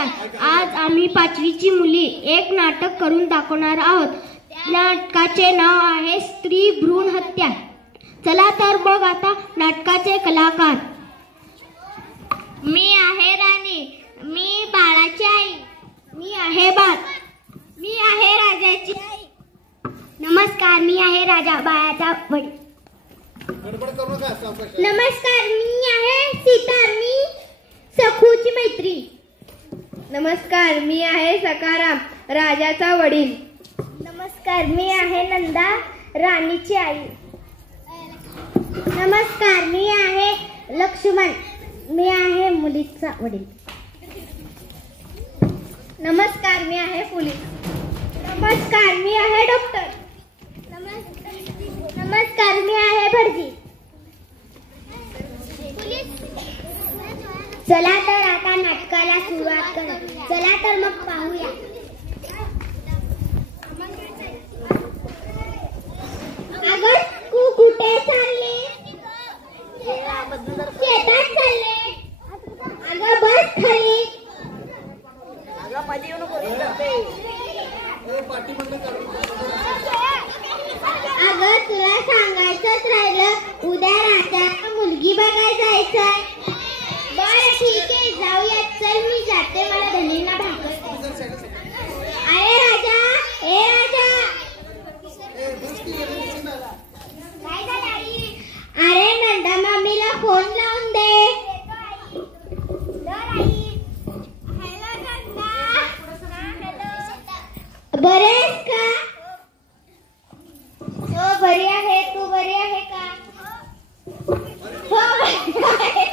नमस्कार. आज आम्ही पाचवीची मुली एक नाटक करून दाखवणार आहोत. नाटकाचे नाव आहे स्त्री भ्रूण हत्या. चला तर मग आता नाटकाचे कलाकार. मी आहे राणी. मी बाळाची आई. मी आहे बाळ. मी आहे राजाची आई. नमस्कार, मी आहे राजा बाळाचा वडील. नमस्कार, मी आहे सीता. मी सखूची मैत्री. नमस्कार, मी आहे सखाराम, राजाचा वडील. नमस्कार, मी आहे नंदा, राणीची आई. नमस्कार, मी आहे लक्ष्मण. मी आहे मुलीचा वडील. नमस्कार, मी आहे पोलीस. नमस्कार, मी आहे डॉक्टर. नमस्कार, मी आहे भटजी. चला तर आता नाटकाला सुरुवात करू. चला तर मग पाहूया. अगं तू कुठे चालली? शेतात चालले. अगं बस खाली. अगं तुला सांगायचंच राहिलं, उद्या राजाला मुलगी बघायला जायचंय. बरं ठीक आहे, जाऊया. चल मी जाते, मला धनींना भाकर. अरे राजा, ए राजा. काय झालं आई? अरे नंदा मामीला फोन लावून दे. हॅलो नंदा. बरे आहेस का? हो बरी आहे. तू बरी आहे का? हो बरी आहे.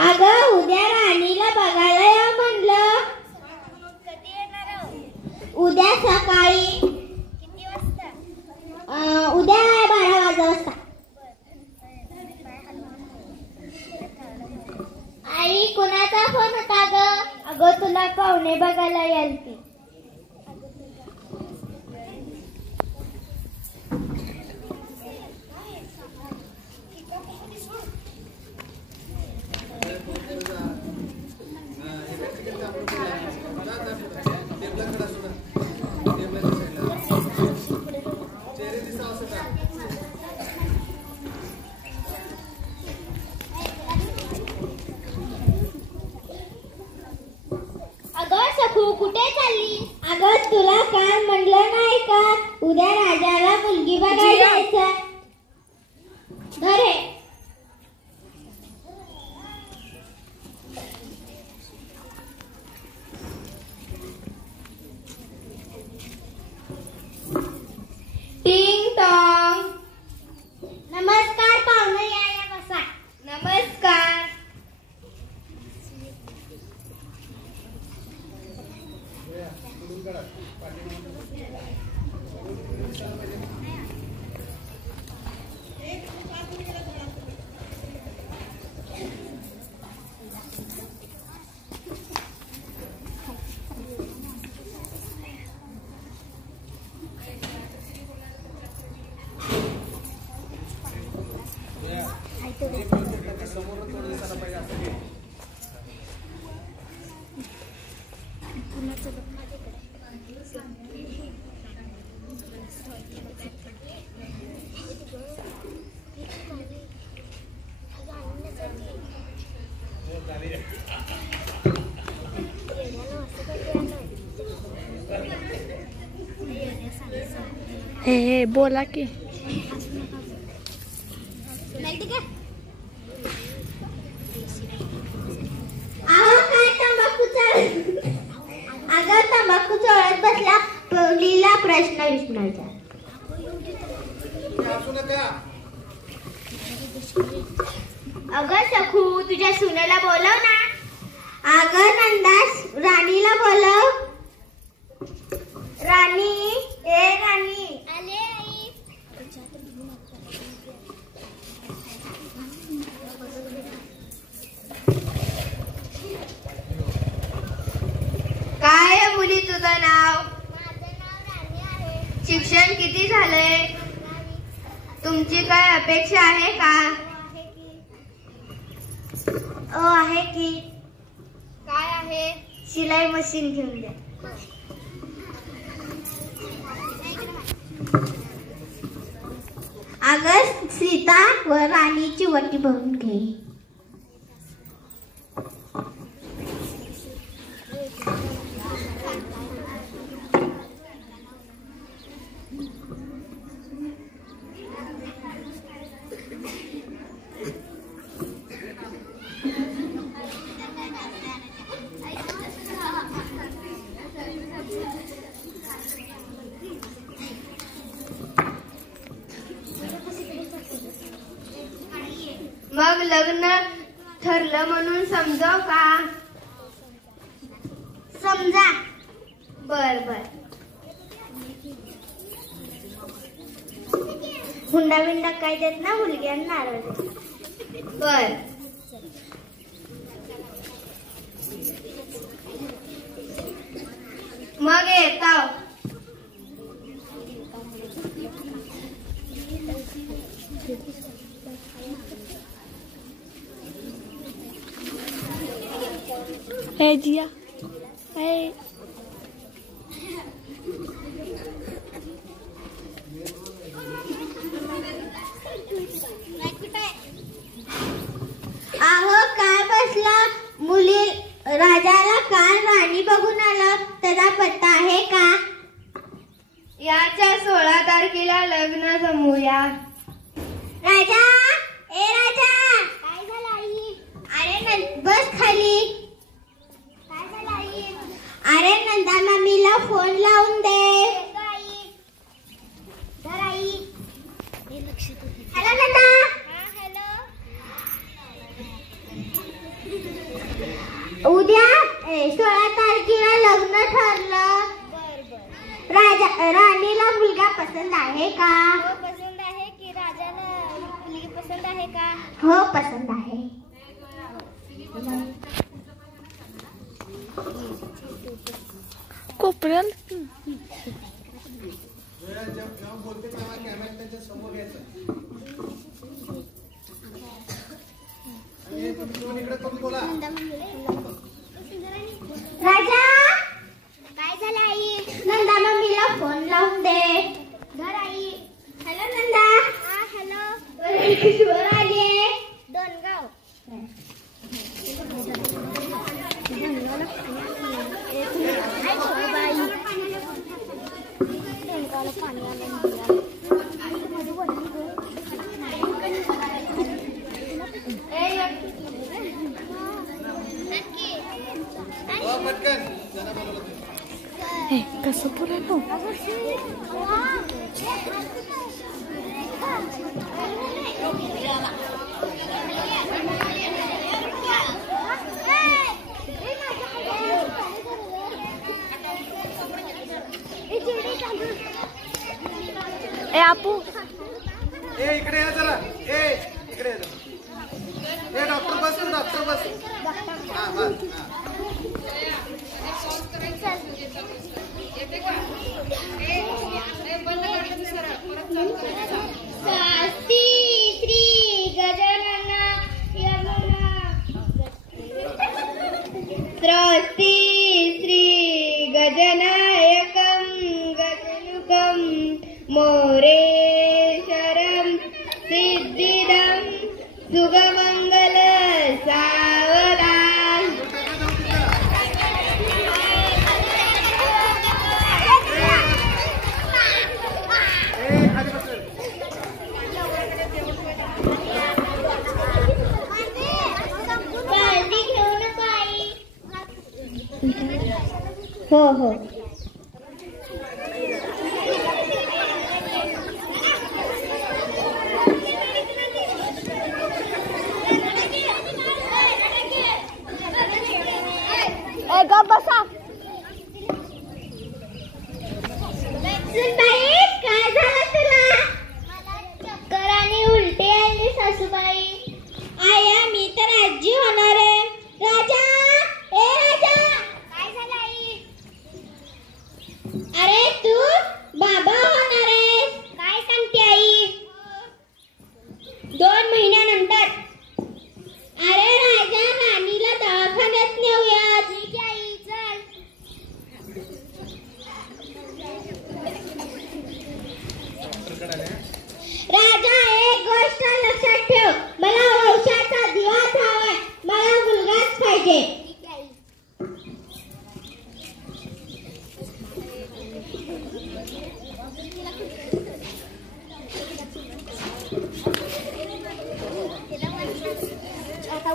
अगं उद्या राणीला बघायला या म्हणलं. कधी येणार? उद्या सकाळी. किती वाजता? उद्या 12 वाजता. आई कुणाचा फोन होता ग? अगं तुला पाहुणे बघायला याल ती. कुठे चालली? अगं तुला काल म्हणलं नाही का, उद्या राजाला मुलगी बघायला जायचं. घरे टिंग टॉंग. नमस्कार पाहुणे, या बसा. नमस्कार. हे बोला की. अगं तंबाखू चोळत बसला, मुलीला प्रश्न विचारायचा. अगं सखू, तुझ्या सुनेला बोलव ना. अगं नंदास, राणीला बोलव. राणी, ए राणी. आले आई. काय आहे मुली तुझं नाव? माझं नाव राणी आहे. शिक्षण किती झालंय? तुमची काय अपेक्षा आहे का? आहे की. काय आहे? शिलाई मशीन घेऊन द्या. अगं सीता व राणीची वटी भरून घे. मग लग्न ठरलं म्हणून समजाव का? समजा. बर बर. हुंडा बिंडा काय देत ना मुलग्यांना नारळ देत. बर. मग येताव. ए जिया ए अहो काय बसला. मुली राजाला काल राणी बघून आलं. त्याचा पत्ता आहे का? याच्या 16 तारखेला लग्न जमूया. राजा, ए राजा. काय झालं आई? अरे बस खाली. काय झालं आई? अरे नंदा मम्मीला फोन लावून दे. हॅलो नंदा. उद्या 16 तारखेला लग्न ठरलं. राणीला मुलगा पसंत आहे का? पसंत आहे की राजाला मुलगी पसंत आहे का? हो पसंत आहे. कोपऱ्याल राजा. काय झालं आई? नंदा मम्मीला फोन लावून दे. धर आई. हॅलो नंदा. हा हॅलो. किशोर आली. दोनगाव. कसं पुरानो ए आपू ए इकडे या जरा. ए इकडे या जरा. ए डॉक्टर बस. डॉक्टर बस. हा बस. स्वस्ति श्री गजानन यमुना. स्वस्ति श्री गजनायकं गजमुखं मोरेश्वरं सिद्धिदं सुगमंगल सावधान. काळजी घेऊ नका आई. हो हो. गप बसा. सुनबाई काय झालं तुला? चक्कर आणि उलटी आली सासूबाई. आया मी तर आजी होणार आहे. राजा, ए राजा. काय झालं आई?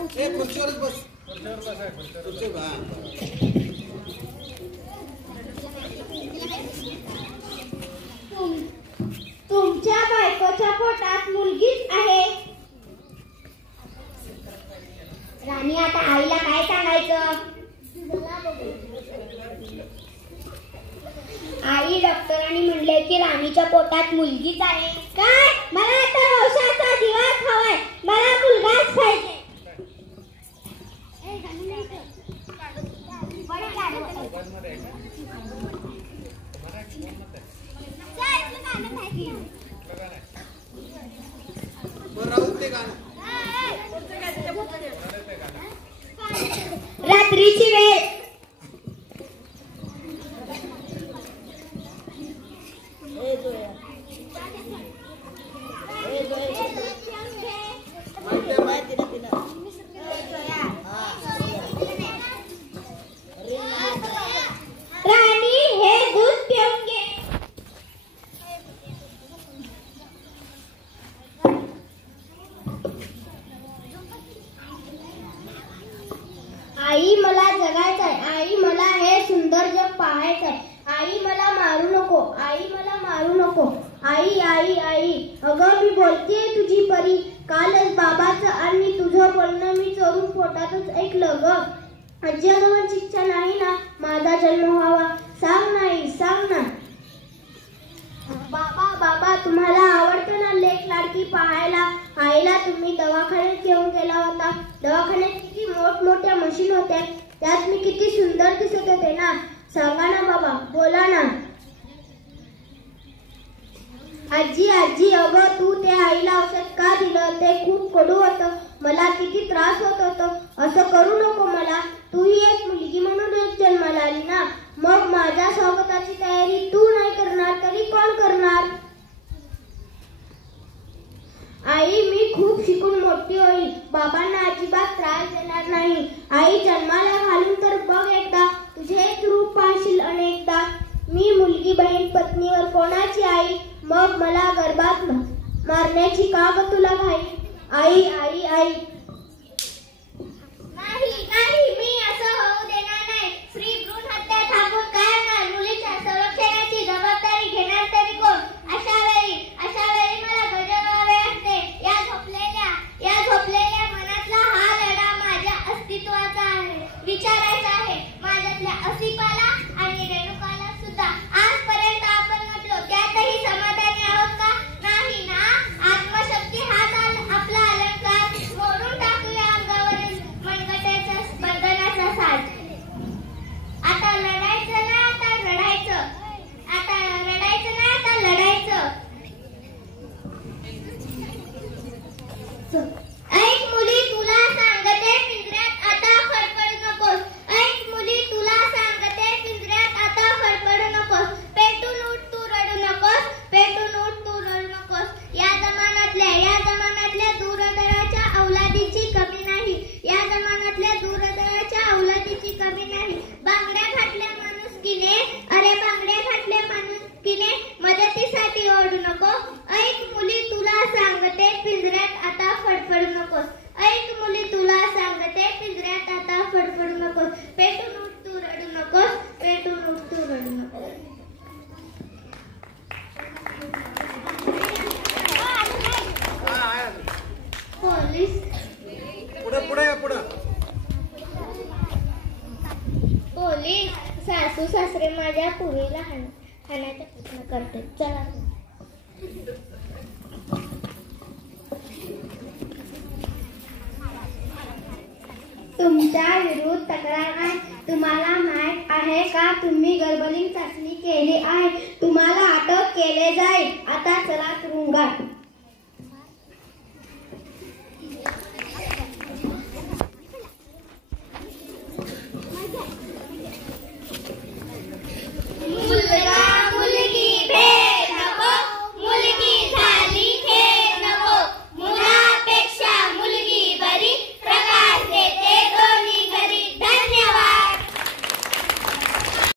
ए खुर्चीवरच बस. खुर्चीवर हा. तुमच्या बायकोच्या पोटात मुलगीच आहे. राणी आता आईला काय सांगायचं? आई डॉक्टरांनी म्हणले की राणीच्या पोटात मुलगीच आहे. काय? मला आता रोषाचा दिवस हवाय. मला मुलगाच पाहिजे. बरं राहू ते गाणं. रात्रीची वेळ. राणी हे दूध पिऊन घे. आई मला जगायचंय. आई मला हे सुंदर जग पाहायचंय. आई मला मारू नको. आई मला मारू नको. आई आई आई अगं मी बोलतेय तुझी परी. कालच बाबाचं आणि तुझं बोलणं मी चोरून पोटातच ऐकलं ग. आजी आजोबांची इच्छा नाही ना माझा जन्म व्हावा? सांग नाही, सांग ना. बाबा बाबा तुम्हाला आवडतं ना लेक लाडकी पाहायला? आईला तुम्ही दवाखान्यात घेऊन गेला होता. दवाखान्यात किती मोठमोठ्या मशीन होत्या. त्यात मी किती सुंदर दिसत होते ना. सांगा ना बाबा, बोला ना. आजी आजी अगं तू त्या आईला औषध का दिलं? ते खूप कडू होतं. मला किती त्रास होत होता. असं करू नको मला. तूही एक मुलगी म्हणून जन्माला आली ना. मग माझ्या स्वागताची तयारी तू नाही करणार तरी कोण करणार? आई मी खूप शिकून मोठी होईल. बाबांना अजिबात त्रास देणार नाही. आई जन्माला घालून तर बघ एकदा. तुझे रूप पाहशील अनेकदा. मी मुलगी बहीण पत्नीवर कोणाची आई? मग मला गर्भात मारण्याची का ग तुला घाई? आई आई आई नाही नाही मी असं होऊ देणार नाही. स्त्री भ्रूण हत्या थांबून काय होणार? मुलीच्या संरक्षणाची जबाबदारी घेणार तरी कोण? अशा वेळी मला गजर व्हावे वाटते. या झोपलेल्या मनातला हा लढा माझ्या अस्तित्वाचा आहे. विचारायचा आहे माझ्यातल्या असिपाला आणि रेणुकाला सुद्धा. आजपर्यंत आपण म्हटलो त्यातही समाधानी आहोत का? नाही ना. आत्मशक्ती हाच आपला अलंकार. मोडून टाकूया अंगावरील मनगटाचा बंधनाचा साज. आता लढायचं ना आता रडायचं. आता रडायचं ना आता लढायचं. ऐक मुली तुला सांगते पिंजऱ्यात आता फडफडू नकोस. ऐक मुली तुला सांगते पिंजऱ्यात आता फडफडू नकोस. पेटून उठ तू रडू नकोस. पेटून उठ तू रडू नकोस. या जमान्यातल्या दूरदराच्या औलादीची कमी नाही. या जमान्यातल्या दूरदराच्या औलादीची कमी नाही. बांगड्या घातल्या माणुसकीने. अरे बांगड्या घातल्या माणुसकीने मदतीसाठी ओढू नको. ऐक मुली तुला सांगते पिंजऱ्यात आता फडफडू नकोस. ऐक मुली तुला सांगते पिंजऱ्यात आता फडफडू नकोस. पेटून उठ तू रडू नकोस. पेटून उठ तू रडू नकोस. पोलीस पोलीस सासू सासरे माझ्या पुरीला हाणायचा प्रयत्न करते. चला तुमच्या विरुद्ध तक्रार आहे. तुम्हाला माहित आहे का तुम्ही गर्भलिंग चाचणी केली आहे. तुम्हाला अटक केले जाईल. आता चला तुरुंगात.